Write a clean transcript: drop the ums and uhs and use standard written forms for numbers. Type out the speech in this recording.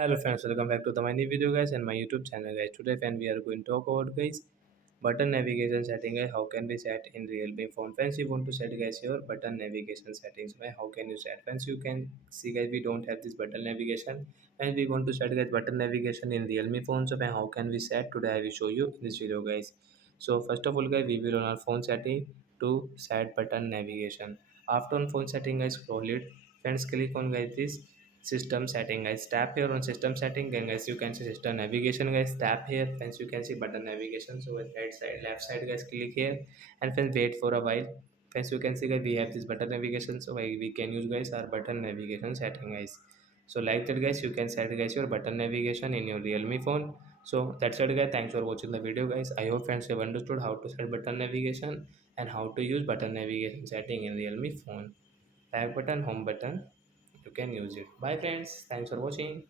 Hello friends, welcome back to my new video guys and my YouTube channel guys. Today friend we are going to talk about guys button navigation setting guys. How can we set in Realme phone? Friends, you want to set guys your button navigation settings. Right? How can you set? Friends, you can see guys we don't have this button navigation and we want to set guys button navigation in Realme phone. So friend, how can we set? Today I will show you in this video guys. So first of all guys we will on our phone setting to set button navigation. After on phone setting guys scroll it. Friends, click on guys this system setting guys, tap here on system setting and guys you can see system navigation guys, tap here. Friends, you can see button navigation. So with right side left side guys click here and friends wait for a while. Friends, you can see guys we have this button navigation, so we can use guys our button navigation setting guys. So like that guys you can set guys your button navigation in your Realme phone. So that's it guys, thanks for watching the video guys. I hope friends have understood how to set button navigation and how to use button navigation setting in Realme phone. Back button, home button, you can use it. Bye friends, thanks for watching.